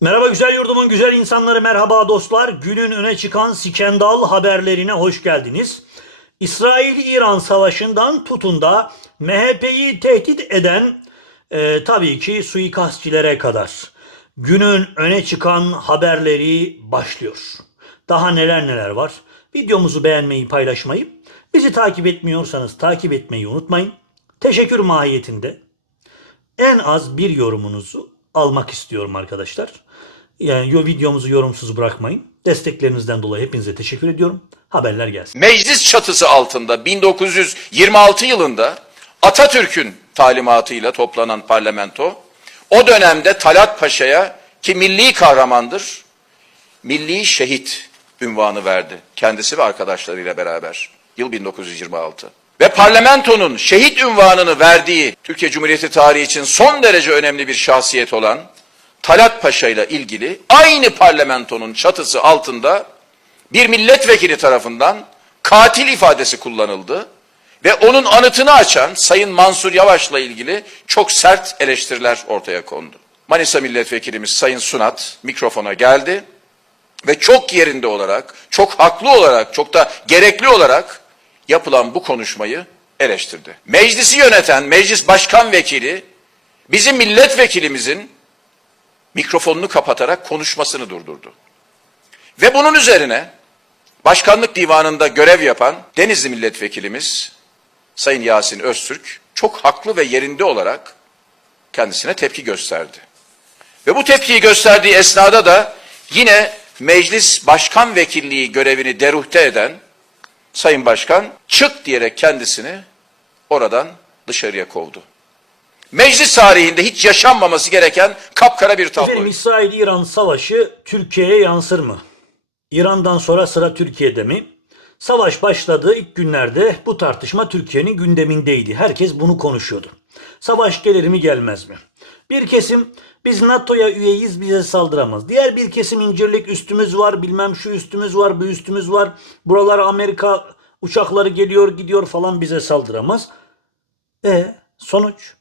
Merhaba güzel yurdumun güzel insanları, merhaba dostlar. Günün öne çıkan skandal haberlerine hoş geldiniz. İsrail-İran savaşından tutun da MHP'yi tehdit eden e, tabii ki suikastçilere kadar. Günün öne çıkan haberleri başlıyor. Daha neler neler var. Videomuzu beğenmeyi, paylaşmayı, bizi takip etmiyorsanız takip etmeyi unutmayın. Teşekkür mahiyetinde en az bir yorumunuzu almak istiyorum arkadaşlar. Yani videomuzu yorumsuz bırakmayın. Desteklerinizden dolayı hepinize teşekkür ediyorum. Haberler gelsin. Meclis çatısı altında 1926 yılında Atatürk'ün talimatıyla toplanan parlamento o dönemde Talat Paşa'ya ki milli kahramandır, milli şehit ünvanı verdi. Kendisi ve arkadaşlarıyla beraber. Yıl 1926. Ve parlamentonun şehit ünvanını verdiği Türkiye Cumhuriyeti tarihi için son derece önemli bir şahsiyet olan Talat Paşa ile ilgili aynı parlamentonun çatısı altında bir milletvekili tarafından katil ifadesi kullanıldı ve onun anıtını açan Sayın Mansur Yavaş'la ilgili çok sert eleştiriler ortaya kondu. Manisa milletvekilimiz Sayın Sunat mikrofona geldi ve çok yerinde olarak, çok haklı olarak, çok da gerekli olarak yapılan bu konuşmayı eleştirdi. Meclisi yöneten meclis başkan vekili bizim milletvekilimizin mikrofonunu kapatarak konuşmasını durdurdu. Ve bunun üzerine Başkanlık Divanı'nda görev yapan Denizli Milletvekilimiz Sayın Yasin Öztürk çok haklı ve yerinde olarak kendisine tepki gösterdi. Ve bu tepkiyi gösterdiği esnada da yine meclis başkan vekilliği görevini deruhte eden Sayın Başkan çık diyerek kendisini oradan dışarıya kovdu. Meclis tarihinde hiç yaşanmaması gereken kapkara bir tablo. İsrail-İran savaşı Türkiye'ye yansır mı? İran'dan sonra sıra Türkiye'de mi? Savaş başladığı ilk günlerde bu tartışma Türkiye'nin gündemindeydi. Herkes bunu konuşuyordu. Savaş gelir mi gelmez mi? Bir kesim biz NATO'ya üyeyiz bize saldıramaz. Diğer bir kesim incirlik üstümüz var bilmem şu üstümüz var bu üstümüz var. Buralara Amerika uçakları geliyor gidiyor falan bize saldıramaz. E sonuç?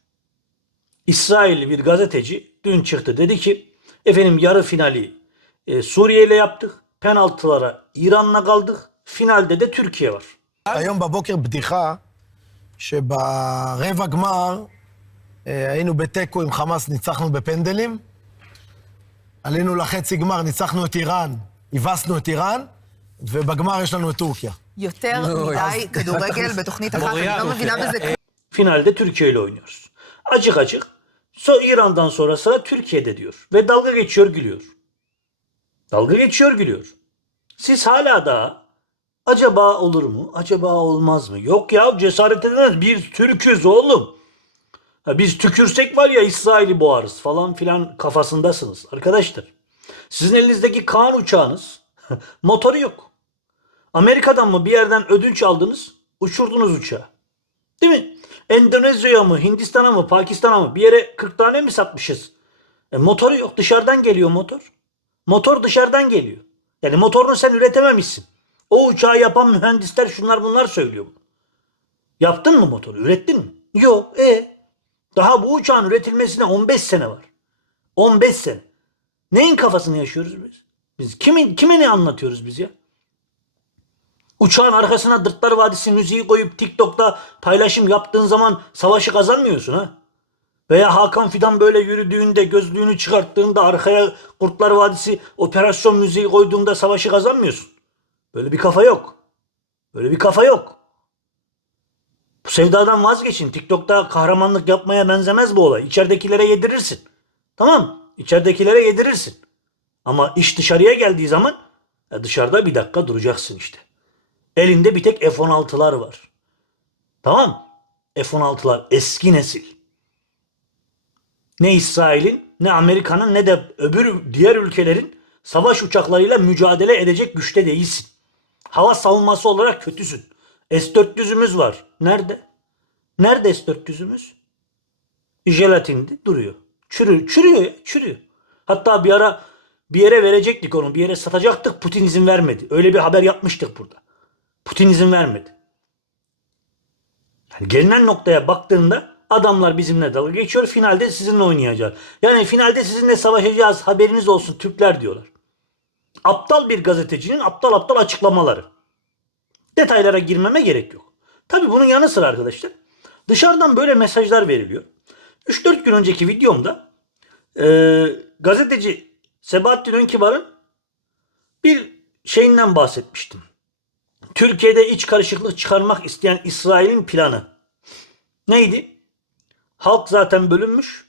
İsrailli bir gazeteci dün çıktı dedi ki efendim yarı finali e, Suriye ile yaptık. Penaltılara İran'la kaldık. Finalde de Türkiye var. היום בבוקר בדיחה שברבע גמר אה, היינו בתיקו עם חמאס, ניצחנו בפנדלים. עלינו לחצי גמר, ניצחנו את איראן, הבסנו את איראן, ובגמר יש לנו את טורקיה. יותר מדי כדורגל בתוכנית אחת, אני לא מבינה בזה כלום. Finalde Türkiye ile oynuyoruz. Acık acık. İran'dan sonra sıra Türkiye'de diyor. Ve dalga geçiyor gülüyor. Dalga geçiyor gülüyor. Siz hala da acaba olur mu? Acaba olmaz mı? Yok ya cesaret edemez. Biz Türk'üz oğlum. Ha, biz tükürsek var ya İsrail'i boğarız falan filan kafasındasınız arkadaşlar. Sizin elinizdeki Kaan uçağınız motoru yok. Amerika'dan mı bir yerden ödünç aldınız uçurdunuz uçağı. Endonezya'ya mı, Hindistan'a mı, Pakistan'a mı bir yere 40 tane mi satmışız? E, motoru yok. Dışarıdan geliyor motor. Motor dışarıdan geliyor. Yani motorunu sen üretememişsin. O uçağı yapan mühendisler şunlar bunlar söylüyor. Yaptın mı motoru? Ürettin mi? Yok. E daha bu uçağın üretilmesine 15 sene var. 15 sene. Neyin kafasını yaşıyoruz biz? Biz kimin kime ne anlatıyoruz biz ya? Uçağın arkasına Dırtlar Vadisi müziği koyup TikTok'ta paylaşım yaptığın zaman savaşı kazanmıyorsun ha. Veya Hakan Fidan böyle yürüdüğünde gözlüğünü çıkarttığında arkaya Kurtlar Vadisi operasyon müziği koyduğunda savaşı kazanmıyorsun. Böyle bir kafa yok. Böyle bir kafa yok. Bu sevdadan vazgeçin. TikTok'ta kahramanlık yapmaya benzemez bu olay. İçeridekilere yedirirsin. Tamam. İçeridekilere yedirirsin. Ama iş dışarıya geldiği zaman e, dışarıda bir dakika duracaksın işte. Elinde bir tek F-16'lar var. Tamam. F-16'lar eski nesil. Ne İsrail'in ne Amerika'nın ne de öbür diğer ülkelerin savaş uçaklarıyla mücadele edecek güçte değilsin. Hava savunması olarak kötüsün. S-400'ümüz var. Nerede? Nerede S-400'ümüz? Jelatindi duruyor. Çürü, çürüyor ya, çürüyor. Hatta bir ara bir yere verecektik onu. Bir yere satacaktık. Putin izin vermedi. Öyle bir haber yapmıştık burada. Putin izin vermedi. Yani gelinen noktaya baktığında adamlar bizimle dalga geçiyor. Finalde sizinle oynayacağız. Yani finalde sizinle savaşacağız. Haberiniz olsun Türkler diyorlar. Aptal bir gazetecinin aptal aptal açıklamaları. Detaylara girmeme gerek yok. Tabii bunun yanı sıra arkadaşlar dışarıdan böyle mesajlar veriliyor. 3-4 gün önceki videomda eee, gazeteci Sebahattin Önkibar'ın bir şeyinden bahsetmiştim. Türkiye'de iç karışıklık çıkarmak isteyen İsrail'in planı. Neydi? Halk zaten bölünmüş.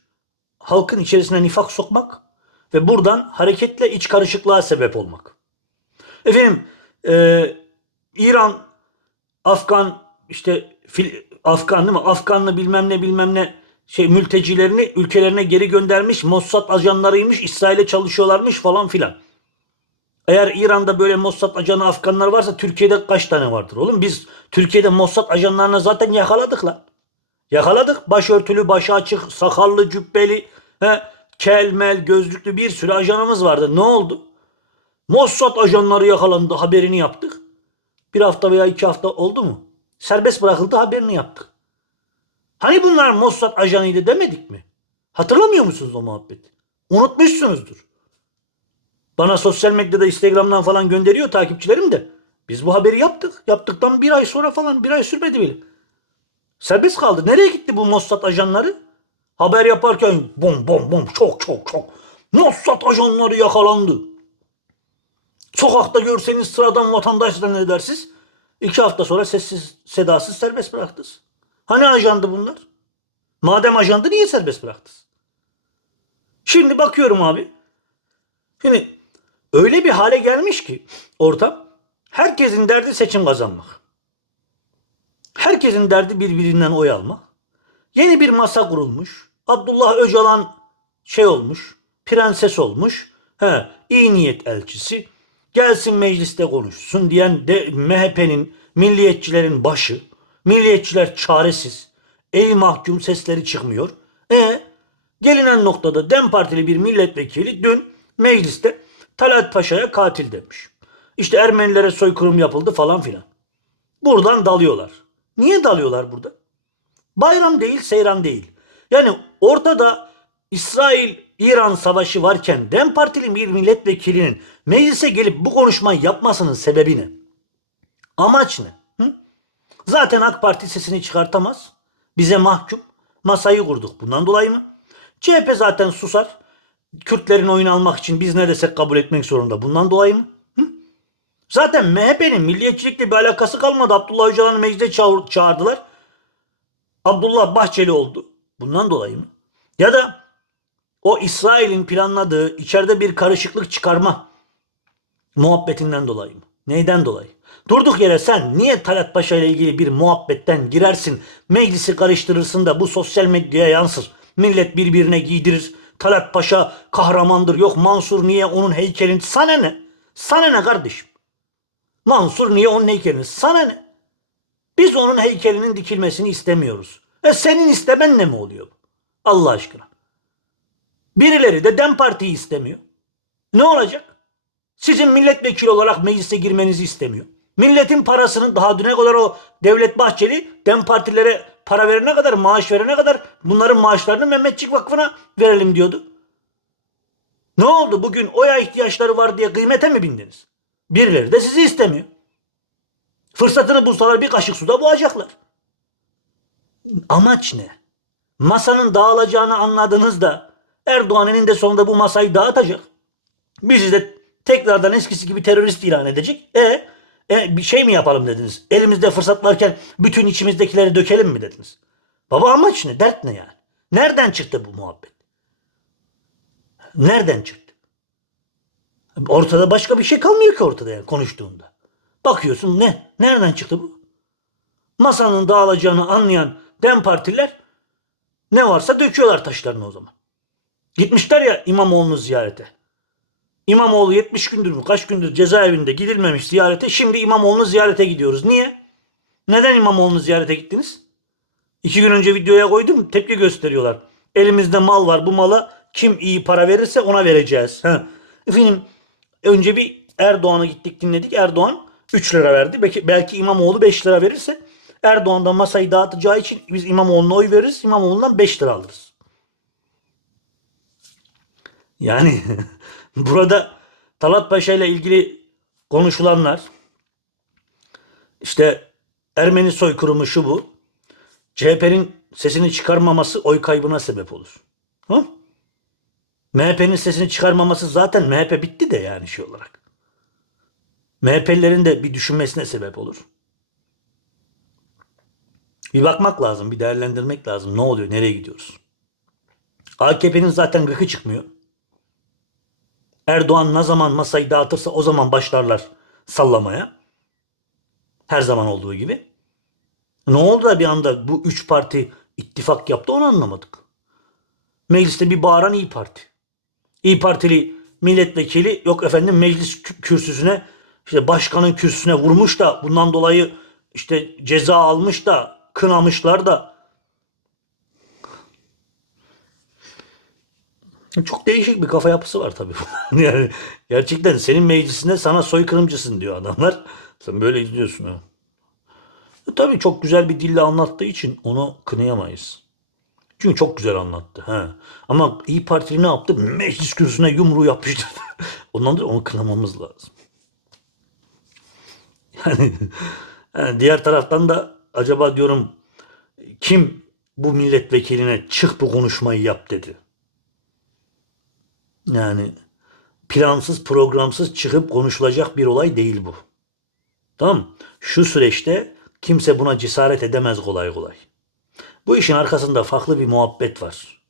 Halkın içerisine nifak sokmak ve buradan hareketle iç karışıklığa sebep olmak. Efendim eee, İran, Afgan işte fil, Afgan değil mi? Afganlı bilmem ne bilmem ne şey mültecilerini ülkelerine geri göndermiş. Mossad ajanlarıymış. İsrail'e çalışıyorlarmış falan filan. Eğer İran'da böyle Mossad ajanı Afganlar varsa Türkiye'de kaç tane vardır oğlum? Biz Türkiye'de Mossad ajanlarını zaten yakaladık lan. Yakaladık. Başörtülü, başı açık, sakallı, cübbeli, he, kelmel, gözlüklü bir sürü ajanımız vardı. Ne oldu? Mossad ajanları yakalandı haberini yaptık. Bir hafta veya iki hafta oldu mu? Serbest bırakıldı haberini yaptık. Hani bunlar Mossad ajanıydı demedik mi? Hatırlamıyor musunuz o muhabbeti? Unutmuşsunuzdur. Bana sosyal medyada Instagram'dan falan gönderiyor takipçilerim de. Biz bu haberi yaptık. Yaptıktan bir ay sonra falan bir ay sürmedi bile. Serbest kaldı. Nereye gitti bu Mossad ajanları? Haber yaparken bom bom bom çok çok çok. Mossad ajanları yakalandı. Sokakta görseniz sıradan vatandaşlar ne dersiniz? İki hafta sonra sessiz sedasız serbest bıraktınız. Hani ajandı bunlar? Madem ajandı niye serbest bıraktınız? Şimdi bakıyorum abi. Şimdi öyle bir hale gelmiş ki ortam herkesin derdi seçim kazanmak. Herkesin derdi birbirinden oy almak. Yeni bir masa kurulmuş. Abdullah Öcalan şey olmuş. Prenses olmuş. He, iyi niyet elçisi. Gelsin mecliste konuşsun diyen de MHP'nin milliyetçilerin başı. Milliyetçiler çaresiz. Ey mahkum sesleri çıkmıyor. E gelinen noktada DEM Partili bir milletvekili dün mecliste Talat Paşa'ya katil demiş. İşte Ermenilere soykırım yapıldı falan filan. Buradan dalıyorlar. Niye dalıyorlar burada? Bayram değil, seyran değil. Yani ortada İsrail-İran savaşı varken DEM Partili bir milletvekilinin meclise gelip bu konuşmayı yapmasının sebebi ne? Amaç ne? Hı? Zaten AK Parti sesini çıkartamaz. Bize mahkum. Masayı kurduk. Bundan dolayı mı? CHP zaten susar. Kürtlerin oyunu almak için biz ne desek kabul etmek zorunda. Bundan dolayı mı? Hı? Zaten MHP'nin milliyetçilikle bir alakası kalmadı. Abdullah Öcalan'ı meclise çağır- çağırdılar. Abdullah Bahçeli oldu. Bundan dolayı mı? Ya da o İsrail'in planladığı içeride bir karışıklık çıkarma muhabbetinden dolayı mı? Neyden dolayı? Durduk yere sen niye Talat Paşa ile ilgili bir muhabbetten girersin, meclisi karıştırırsın da bu sosyal medyaya yansır. Millet birbirine giydirir. Talat Paşa kahramandır. Yok Mansur niye onun heykelini? Sana ne? Sana ne kardeşim? Mansur niye onun heykelini? Sana ne? Biz onun heykelinin dikilmesini istemiyoruz. E senin istemen ne mi oluyor? Allah aşkına. Birileri de DEM Parti'yi istemiyor. Ne olacak? Sizin milletvekili olarak meclise girmenizi istemiyor. Milletin parasını daha düne kadar o Devlet Bahçeli DEM partilere para verene kadar, maaş verene kadar bunların maaşlarını Mehmetçik Vakfı'na verelim diyordu. Ne oldu? Bugün oya ihtiyaçları var diye kıymete mi bindiniz? Birileri de sizi istemiyor. Fırsatını bulsalar bir kaşık suda boğacaklar. Amaç ne? Masanın dağılacağını anladığınızda Erdoğan eninde sonunda bu masayı dağıtacak. Bizi de tekrardan eskisi gibi terörist ilan edecek. E, e bir şey mi yapalım dediniz? Elimizde fırsat varken bütün içimizdekileri dökelim mi dediniz? Baba amaç ne? Dert ne yani? Nereden çıktı bu muhabbet? Nereden çıktı? Ortada başka bir şey kalmıyor ki ortada yani konuştuğunda. Bakıyorsun ne? Nereden çıktı bu? Masanın dağılacağını anlayan dem partiler ne varsa döküyorlar taşlarını o zaman. Gitmişler ya İmamoğlu'nu ziyarete. İmamoğlu 70 gündür mü kaç gündür cezaevinde gidilmemiş ziyarete. Şimdi İmamoğlu'nu ziyarete gidiyoruz. Niye? Neden İmamoğlu'nu ziyarete gittiniz? İki gün önce videoya koydum tepki gösteriyorlar. Elimizde mal var bu mala kim iyi para verirse ona vereceğiz. Ha. Efendim önce bir Erdoğan'a gittik dinledik. Erdoğan 3 lira verdi. Belki, belki İmamoğlu 5 lira verirse Erdoğan da masayı dağıtacağı için biz İmamoğlu'na oy veririz. İmamoğlu'ndan 5 lira alırız. Yani burada Talat Paşa ile ilgili konuşulanlar işte Ermeni soykırımı şu bu. CHP'nin sesini çıkarmaması oy kaybına sebep olur. Hı? MHP'nin sesini çıkarmaması zaten MHP bitti de yani şey olarak. MHP'lilerin de bir düşünmesine sebep olur. Bir bakmak lazım, bir değerlendirmek lazım. Ne oluyor, nereye gidiyoruz? AKP'nin zaten gıkı çıkmıyor. Erdoğan ne zaman masayı dağıtırsa o zaman başlarlar sallamaya. Her zaman olduğu gibi. Ne oldu da bir anda bu üç parti ittifak yaptı onu anlamadık. Mecliste bir bağıran İyi Parti. İyi Partili milletvekili yok efendim meclis kü- kürsüsüne işte başkanın kürsüsüne vurmuş da bundan dolayı işte ceza almış da kınamışlar da çok değişik bir kafa yapısı var tabii. yani gerçekten senin meclisinde sana soykırımcısın diyor adamlar. Sen böyle izliyorsun ha. E tabii çok güzel bir dille anlattığı için onu kınayamayız. Çünkü çok güzel anlattı. He. Ama İyi Partili ne yaptı? Meclis kürsüsüne yumruğu yapıştırdı. Ondan da onu kınamamız lazım. Yani, yani diğer taraftan da acaba diyorum kim bu milletvekiline çık bu konuşmayı yap dedi. Yani plansız programsız çıkıp konuşulacak bir olay değil bu. Tamam? Şu süreçte kimse buna cesaret edemez kolay kolay. Bu işin arkasında farklı bir muhabbet var.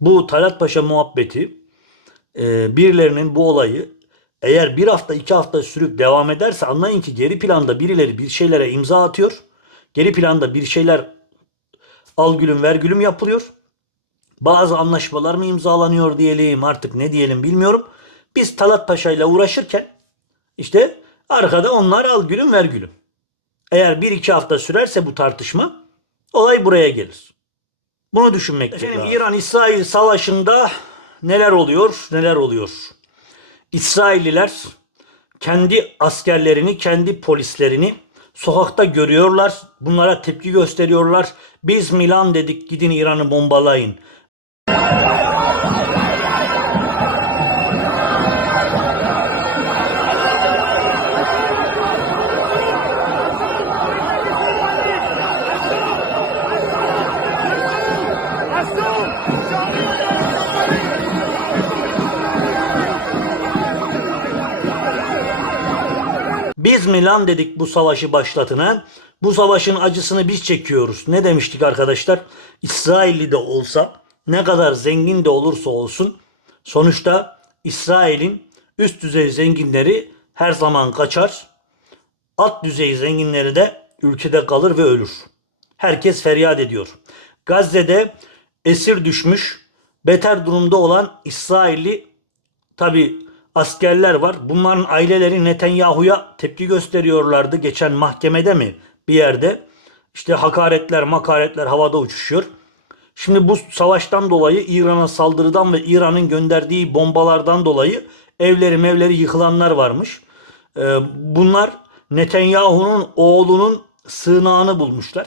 Bu Talat Paşa muhabbeti e, birilerinin bu olayı eğer bir hafta iki hafta sürüp devam ederse anlayın ki geri planda birileri bir şeylere imza atıyor. Geri planda bir şeyler al gülüm ver gülüm yapılıyor. Bazı anlaşmalar mı imzalanıyor diyelim artık ne diyelim bilmiyorum. Biz Talat Paşa ile uğraşırken işte arkada onlar al gülüm ver gülüm. Eğer bir iki hafta sürerse bu tartışma olay buraya gelir. Bunu düşünmek Efendim İran-İsrail savaşında neler oluyor neler oluyor. İsrailliler kendi askerlerini, kendi polislerini sokakta görüyorlar. Bunlara tepki gösteriyorlar. Biz Milan dedik gidin İran'ı bombalayın. Biz mi lan dedik bu savaşı başlatına? Bu savaşın acısını biz çekiyoruz. Ne demiştik arkadaşlar? İsrailli de olsa, ne kadar zengin de olursa olsun, sonuçta İsrail'in üst düzey zenginleri her zaman kaçar. Alt düzey zenginleri de ülkede kalır ve ölür. Herkes feryat ediyor. Gazze'de esir düşmüş, beter durumda olan İsrailli tabi askerler var. Bunların aileleri Netanyahu'ya tepki gösteriyorlardı. Geçen mahkemede mi bir yerde işte hakaretler makaretler havada uçuşuyor. Şimdi bu savaştan dolayı İran'a saldırıdan ve İran'ın gönderdiği bombalardan dolayı evleri mevleri yıkılanlar varmış. Ee, bunlar Netanyahu'nun oğlunun sığınağını bulmuşlar.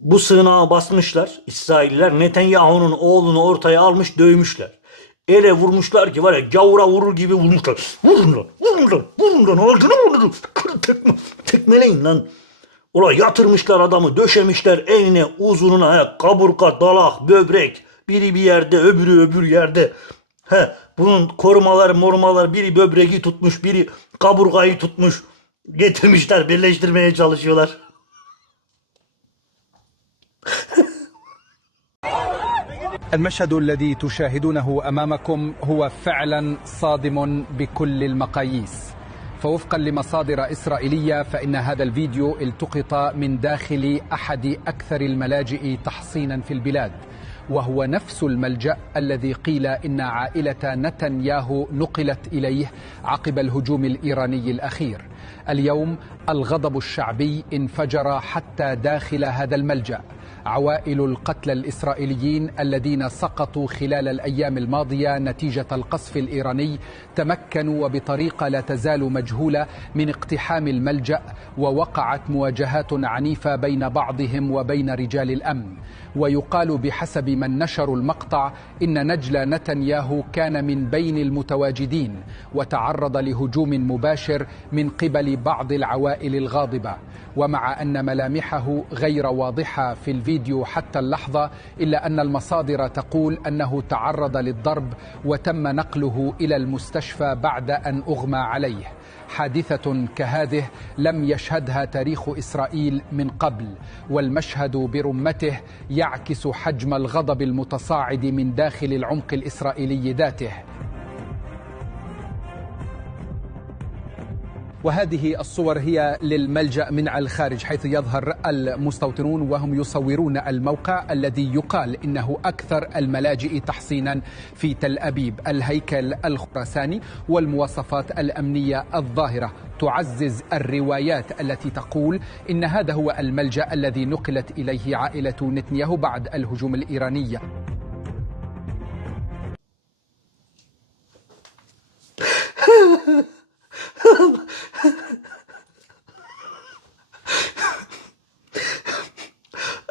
Bu sığınağı basmışlar İsrailliler. Netanyahu'nun oğlunu ortaya almış dövmüşler. Ele vurmuşlar ki var ya gavura vurur gibi vurmuşlar. Vurun lan, vurun lan, vurun lan, ağzına vurun. Tekme, tekmeleyin lan. Ulan yatırmışlar adamı, döşemişler enine, uzununa, ayak, kaburga, dalak, böbrek. Biri bir yerde, öbürü öbür yerde. He, bunun korumalar, morumalar, biri böbreği tutmuş, biri kaburgayı tutmuş. Getirmişler, birleştirmeye çalışıyorlar. المشهد الذي تشاهدونه امامكم هو فعلا صادم بكل المقاييس فوفقا لمصادر إسرائيلية فإن هذا الفيديو التقط من داخل أحد أكثر الملاجئ تحصينا في البلاد وهو نفس الملجأ الذي قيل إن عائلة نتنياهو نقلت إليه عقب الهجوم الإيراني الأخير. اليوم الغضب الشعبي انفجر حتى داخل هذا الملجأ. عوائل القتلى الإسرائيليين الذين سقطوا خلال الأيام الماضية نتيجة القصف الإيراني تمكنوا وبطريقة لا تزال مجهولة من اقتحام الملجأ ووقعت مواجهات عنيفة بين بعضهم وبين رجال الأمن. ويقال بحسب من نشروا المقطع إن نجل نتنياهو كان من بين المتواجدين وتعرض لهجوم مباشر من قبل بعض العوائل الغاضبة. ومع أن ملامحه غير واضحة في الفيديو حتى اللحظة إلا أن المصادر تقول أنه تعرض للضرب وتم نقله إلى المستشفى بعد أن أغمى عليه. حادثة كهذه لم يشهدها تاريخ إسرائيل من قبل والمشهد برمته يعكس حجم الغضب المتصاعد من داخل العمق الإسرائيلي ذاته. وهذه الصور هي للملجأ من الخارج حيث يظهر المستوطنون وهم يصورون الموقع الذي يقال إنه أكثر الملاجئ تحصينا في تل أبيب، الهيكل الخراساني والمواصفات الأمنية الظاهرة تعزز الروايات التي تقول إن هذا هو الملجأ الذي نقلت إليه عائلة نتنياهو بعد الهجوم الإيراني.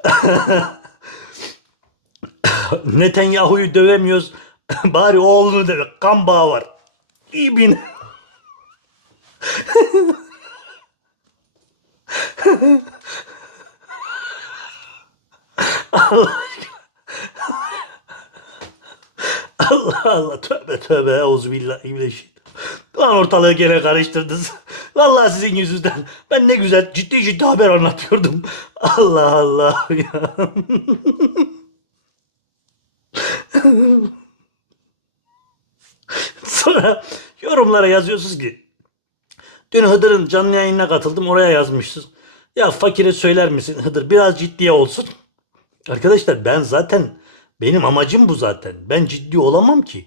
Netanyahu'yu dövemiyoruz. Bari oğlunu döve. Kan bağı var. İbin. Allah Allah tövbe tövbe euzubillahimineşşeytanirracim. Lan ortalığı gene karıştırdınız. Vallahi sizin yüzünden. Ben ne güzel ciddi ciddi haber anlatıyordum. Allah Allah ya. Sonra yorumlara yazıyorsunuz ki dün Hıdır'ın canlı yayınına katıldım oraya yazmışsınız. Ya fakire söyler misin Hıdır biraz ciddiye olsun. Arkadaşlar ben zaten benim amacım bu zaten. Ben ciddi olamam ki.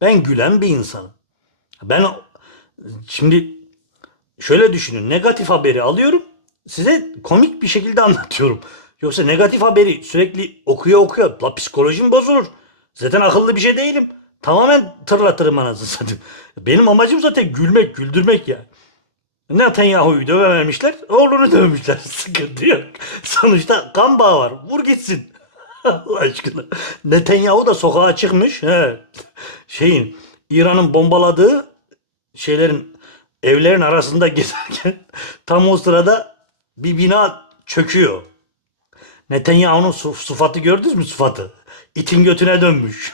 Ben gülen bir insanım. Ben şimdi şöyle düşünün. Negatif haberi alıyorum. Size komik bir şekilde anlatıyorum. Yoksa negatif haberi sürekli okuya okuya la psikolojim bozulur. Zaten akıllı bir şey değilim. Tamamen tırlatırım anasını satayım. Benim amacım zaten gülmek, güldürmek ya. Netanyahu'yu dövememişler, oğlunu dövmüşler. Sıkıntı yok. Sonuçta kan bağı var. Vur gitsin. Allah aşkına. Netanyahu da sokağa çıkmış. He. Şeyin, İran'ın bombaladığı şeylerin, evlerin arasında gezerken tam o sırada bir bina çöküyor. Netanyahu'nun sıfatı gördünüz mü sıfatı? İtin götüne dönmüş.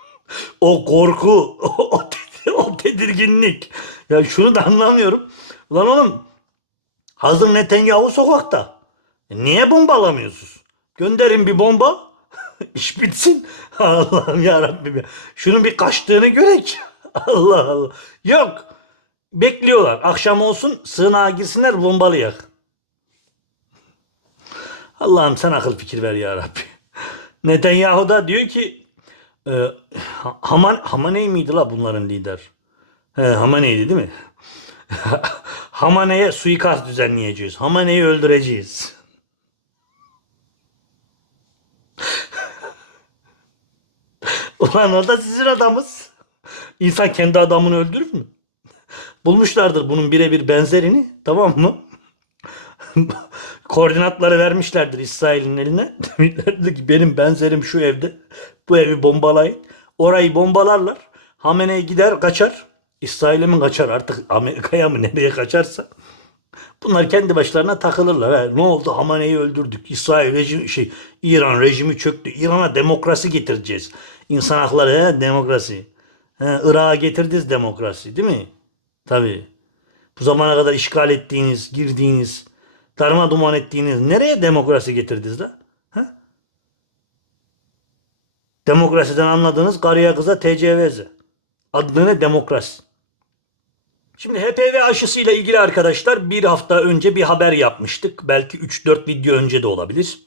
o korku, o, o tedirginlik. Ya şunu da anlamıyorum. Ulan oğlum hazır Netanyahu sokakta. E Niye bombalamıyorsunuz? Gönderin bir bomba. İş bitsin. Allah'ım ya Rabbim ya. Şunun bir kaçtığını görek. Allah Allah. Yok. Bekliyorlar. Akşam olsun sığınağa girsinler bombalayak. Allah'ım sen akıl fikir ver ya Rabbi. Netanyahu da diyor ki e, Ha- Haman Hamaney miydi la bunların lider? He, Hamaney'di değil mi? Hamane'ye suikast düzenleyeceğiz. Hamane'yi öldüreceğiz. Ulan o da sizin adamız. İnsan kendi adamını öldürür mü? Bulmuşlardır bunun birebir benzerini. Tamam mı? Koordinatları vermişlerdir İsrail'in eline. Demişlerdir ki benim benzerim şu evde. Bu evi bombalayın. Orayı bombalarlar. Hamene'ye gider kaçar. İsrail'e mi kaçar artık Amerika'ya mı nereye kaçarsa. Bunlar kendi başlarına takılırlar. Ha, ne oldu? Hamane'yi öldürdük. İsrail rejimi, şey, İran rejimi çöktü. İran'a demokrasi getireceğiz. İnsan hakları, he, demokrasi. Irak'a getirdiniz demokrasi, değil mi? Tabii. Bu zamana kadar işgal ettiğiniz, girdiğiniz, darma duman ettiğiniz nereye demokrasi getirdiniz la? Ha? Demokrasiden anladığınız karıya kıza TCVZ. Adı ne? Demokrasi. Şimdi HPV aşısıyla ilgili arkadaşlar bir hafta önce bir haber yapmıştık. Belki 3-4 video önce de olabilir.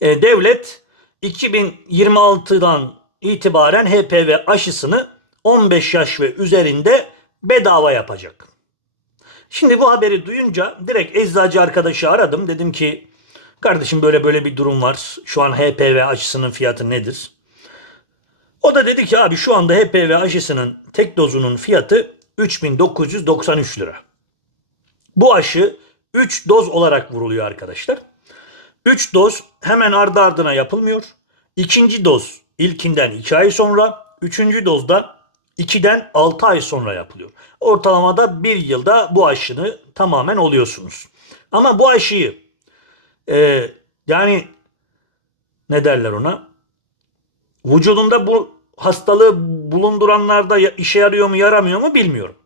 E, devlet 2026'dan itibaren HPV aşısını 15 yaş ve üzerinde bedava yapacak. Şimdi bu haberi duyunca direkt eczacı arkadaşı aradım. Dedim ki Kardeşim böyle böyle bir durum var. Şu an HPV aşısının fiyatı nedir? O da dedi ki abi şu anda HPV aşısının tek dozunun fiyatı 3993 lira. Bu aşı 3 doz olarak vuruluyor arkadaşlar. 3 doz hemen ardı ardına yapılmıyor. İkinci doz ilkinden 2 ay sonra, üçüncü dozda 2'den 6 ay sonra yapılıyor. Ortalamada 1 yılda bu aşını tamamen oluyorsunuz. Ama bu aşıyı e, yani ne derler ona? Vücudunda bu hastalığı bulunduranlarda işe yarıyor mu yaramıyor mu bilmiyorum.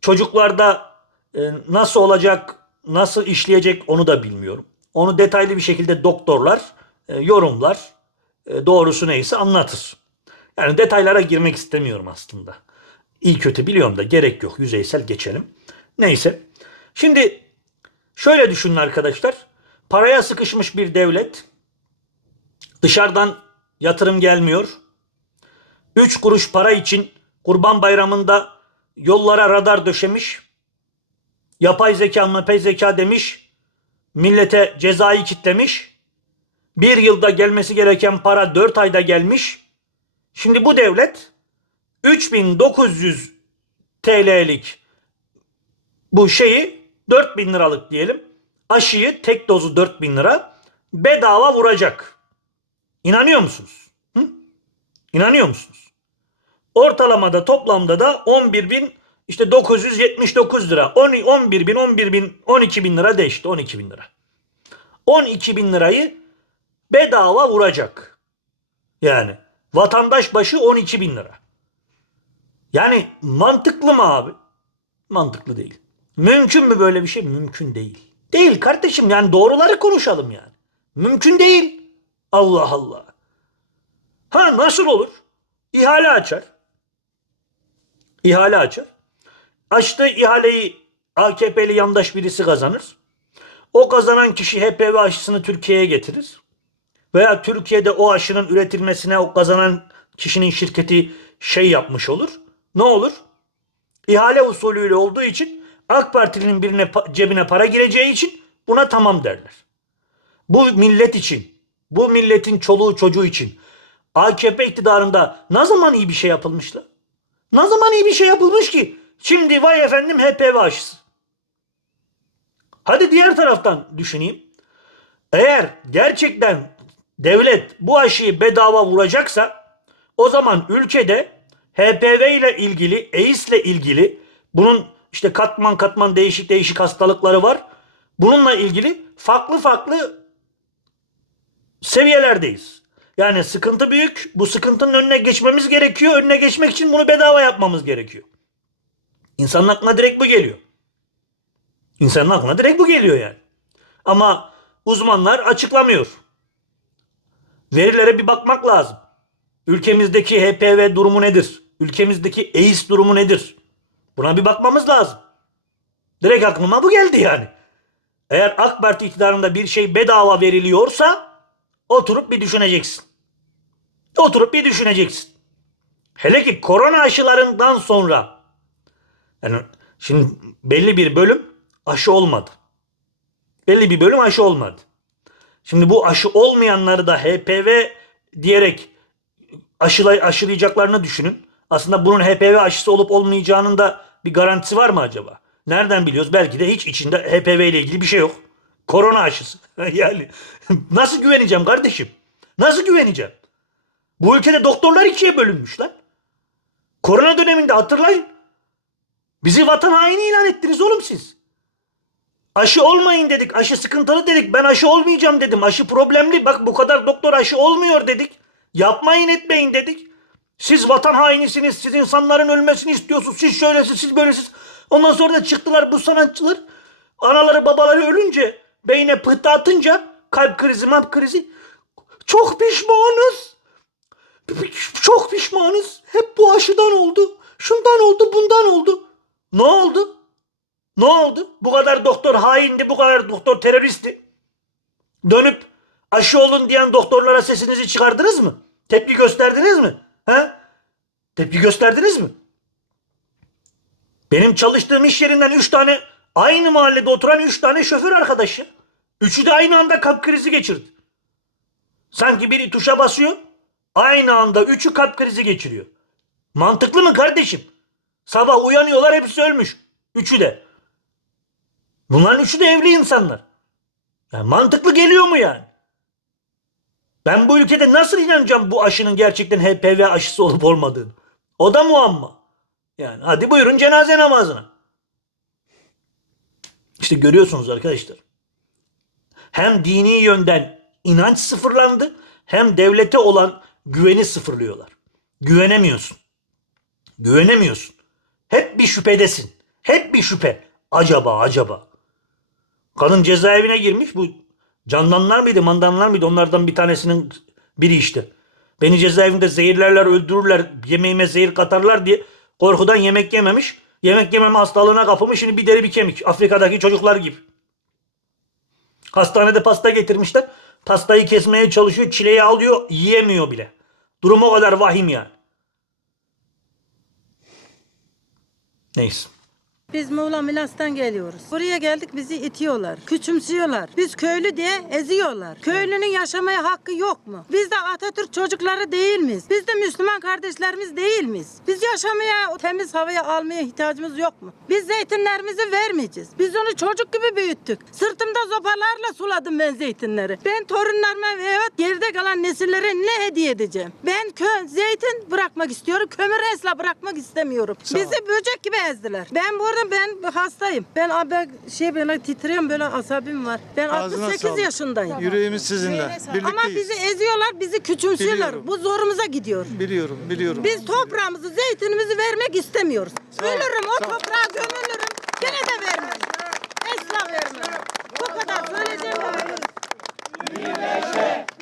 Çocuklarda e, nasıl olacak, nasıl işleyecek onu da bilmiyorum. Onu detaylı bir şekilde doktorlar e, yorumlar, e, doğrusu neyse anlatır. Yani detaylara girmek istemiyorum aslında. İyi kötü biliyorum da gerek yok. Yüzeysel geçelim. Neyse. Şimdi şöyle düşünün arkadaşlar. Paraya sıkışmış bir devlet dışarıdan yatırım gelmiyor. 3 kuruş para için Kurban Bayramı'nda yollara radar döşemiş. Yapay zeka mapay zeka demiş. Millete cezayı kitlemiş. Bir yılda gelmesi gereken para 4 ayda gelmiş. Şimdi bu devlet 3900 TL'lik bu şeyi 4000 liralık diyelim. Aşıyı tek dozu 4000 lira bedava vuracak. İnanıyor musunuz? Hı? İnanıyor musunuz? Ortalamada toplamda da 11 bin işte 979 lira. 10, 11 bin, 11 bin, 12 bin lira değişti. 12 bin lira. 12 bin lirayı bedava vuracak. Yani vatandaş başı 12 bin lira. Yani mantıklı mı abi? Mantıklı değil. Mümkün mü böyle bir şey? Mümkün değil. Değil kardeşim yani doğruları konuşalım yani. Mümkün değil. Allah Allah. Ha nasıl olur? İhale açar. İhale açar. Açtığı ihaleyi AKP'li yandaş birisi kazanır. O kazanan kişi HPV aşısını Türkiye'ye getirir. Veya Türkiye'de o aşının üretilmesine o kazanan kişinin şirketi şey yapmış olur. Ne olur? İhale usulüyle olduğu için AK Parti'nin birine cebine para gireceği için buna tamam derler. Bu millet için, bu milletin çoluğu çocuğu için AKP iktidarında ne zaman iyi bir şey yapılmışlar? Ne zaman iyi bir şey yapılmış ki? Şimdi vay efendim HPV aşısı. Hadi diğer taraftan düşüneyim. Eğer gerçekten devlet bu aşıyı bedava vuracaksa o zaman ülkede HPV ile ilgili, AIDS ile ilgili bunun işte katman katman değişik değişik hastalıkları var. Bununla ilgili farklı farklı seviyelerdeyiz. Yani sıkıntı büyük. Bu sıkıntının önüne geçmemiz gerekiyor. Önüne geçmek için bunu bedava yapmamız gerekiyor. İnsanın aklına direkt bu geliyor. İnsanın aklına direkt bu geliyor yani. Ama uzmanlar açıklamıyor. Verilere bir bakmak lazım. Ülkemizdeki HPV durumu nedir? Ülkemizdeki AIDS durumu nedir? Buna bir bakmamız lazım. Direkt aklıma bu geldi yani. Eğer AK Parti iktidarında bir şey bedava veriliyorsa oturup bir düşüneceksin. Oturup bir düşüneceksin. Hele ki korona aşılarından sonra yani şimdi belli bir bölüm aşı olmadı. Belli bir bölüm aşı olmadı. Şimdi bu aşı olmayanları da HPV diyerek aşılay aşılayacaklarını düşünün. Aslında bunun HPV aşısı olup olmayacağının da bir garantisi var mı acaba? Nereden biliyoruz? Belki de hiç içinde HPV ile ilgili bir şey yok. Korona aşısı. yani nasıl güveneceğim kardeşim? Nasıl güveneceğim? Bu ülkede doktorlar ikiye bölünmüş lan. Korona döneminde hatırlayın. Bizi vatan haini ilan ettiniz oğlum siz. Aşı olmayın dedik. Aşı sıkıntılı dedik. Ben aşı olmayacağım dedim. Aşı problemli. Bak bu kadar doktor aşı olmuyor dedik. Yapmayın etmeyin dedik. Siz vatan hainisiniz. Siz insanların ölmesini istiyorsunuz. Siz şöylesiz, siz böylesiz. Ondan sonra da çıktılar bu sanatçılar. Anaları babaları ölünce, beyne pıhtı atınca kalp krizi, map krizi. Çok pişmanız. Çok pişmanız. Hep bu aşıdan oldu. Şundan oldu, bundan oldu. Ne oldu? Ne oldu? Bu kadar doktor haindi, bu kadar doktor teröristti. Dönüp aşı olun diyen doktorlara sesinizi çıkardınız mı? Tepki gösterdiniz mi? He? Tepki gösterdiniz mi? Benim çalıştığım iş yerinden üç tane aynı mahallede oturan üç tane şoför arkadaşı. Üçü de aynı anda kalp krizi geçirdi. Sanki biri tuşa basıyor, aynı anda üçü kalp krizi geçiriyor. Mantıklı mı kardeşim? Sabah uyanıyorlar hepsi ölmüş. Üçü de. Bunların üçü de evli insanlar. Yani mantıklı geliyor mu yani? Ben bu ülkede nasıl inanacağım bu aşının gerçekten HPV aşısı olup olmadığını? O da muamma. Yani hadi buyurun cenaze namazına. İşte görüyorsunuz arkadaşlar. Hem dini yönden inanç sıfırlandı hem devlete olan güveni sıfırlıyorlar. Güvenemiyorsun. Güvenemiyorsun. Hep bir şüphedesin. Hep bir şüphe. Acaba acaba. Kadın cezaevine girmiş. Bu candanlar mıydı mandanlar mıydı onlardan bir tanesinin biri işte. Beni cezaevinde zehirlerler öldürürler yemeğime zehir katarlar diye korkudan yemek yememiş. Yemek yememe hastalığına kapılmış şimdi bir deri bir kemik. Afrika'daki çocuklar gibi. Hastanede pasta getirmişler. Pastayı kesmeye çalışıyor. Çileyi alıyor. Yiyemiyor bile. Durum o kadar vahim yani. Neyse. Biz Muğla Milas'tan geliyoruz. Buraya geldik bizi itiyorlar, küçümsüyorlar. Biz köylü diye eziyorlar. Köylünün yaşamaya hakkı yok mu? Biz de Atatürk çocukları değil miyiz? Biz de Müslüman kardeşlerimiz değil miyiz? Biz yaşamaya, o temiz havaya almaya ihtiyacımız yok mu? Biz zeytinlerimizi vermeyeceğiz. Biz onu çocuk gibi büyüttük. Sırtımda zopalarla suladım ben zeytinleri. Ben torunlarıma veya geride kalan nesillere ne hediye edeceğim? Ben kö zeytin bırakmak istiyorum. Kömür esla bırakmak istemiyorum. Bizi böcek gibi ezdiler. Ben burada ben hastayım. Ben abi şey böyle titriyorum böyle asabim var. Ben Ağzına 68 sağlık. yaşındayım. Yüreğimiz sizinle. Ama bizi eziyorlar, bizi küçümsüyorlar. Biliyorum. Bu zorumuza gidiyor. Biliyorum, biliyorum. Biz toprağımızı, zeytinimizi vermek istemiyoruz. ol, Ölürüm, o sağ ol. toprağa gömülürüm. Gene de vermem. Esla vermem. Bu kadar söyleyeceğim.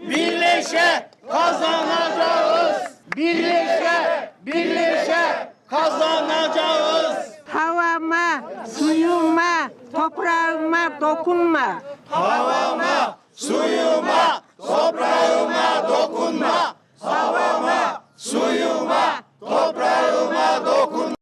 Birleşe kazanacağız. Birleşe, birleşe kazanacağız havama, suyuma, toprağıma dokunma. Havama, suyuma, toprağıma dokunma. Havama, suyuma, toprağıma dokunma.